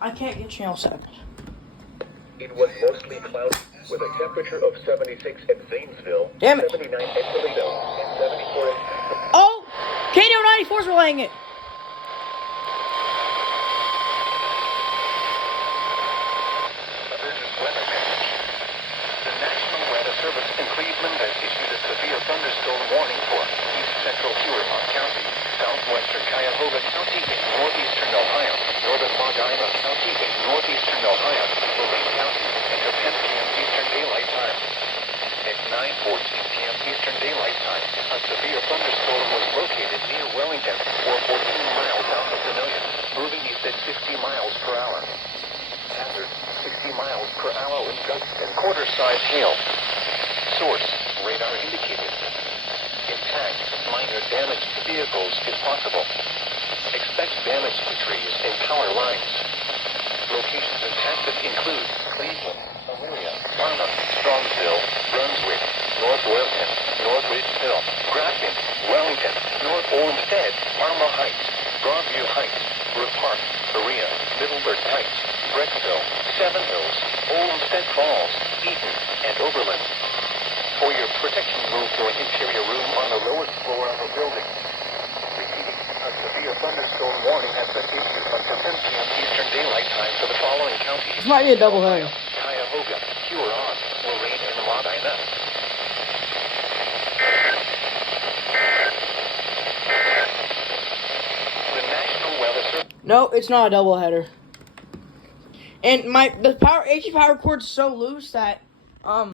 I can't get channel 7. It was mostly cloudy with a temperature of 76 in Zanesville, Damn it. 79 in Toledo, and 74 in... Oh! KDO94's relaying it. This is weather message. The National Weather Service in Cleveland has issued a severe thunderstorm warning for east central Huron County, southwestern Cuyahoga County in northeastern Ohio, northern Medina County in northeastern Ohio, Lorraine County, into 10 p.m. Eastern Daylight Time. At 9:14 p.m. Eastern Daylight Time, a severe thunderstorm was located near Wellington, or 14 miles south of Vermilion, moving east at 60 miles per hour. Hazard, 60 miles per hour with gusts and quarter-size hail. Source, radar indicated. Intact, minor damage to vehicles is possible. Expect damage to trees and power lines. Locations impacted include Cleveland, Elyria, Parma, Strongsville, Brunswick, North Wilton, North Ridge Hill, Grafton, Wellington, North Olmsted, Parma Heights, Broadview Heights, Brook Park, Berea, Middleburg Heights, Brecksville, Seven Hills, Olmsted Falls, Eaton, and Oberlin. For your protection, move to an interior room on the lowest floor of a building. Repeating, a severe thunderstorm warning has been issued until 10 p.m. Eastern Daylight Time for the following counties. This might be a double header. Cuyahoga, Huron, Lorraine, and Medina. The National Weather Service. No, it's not a double header. And the AC power cord's so loose that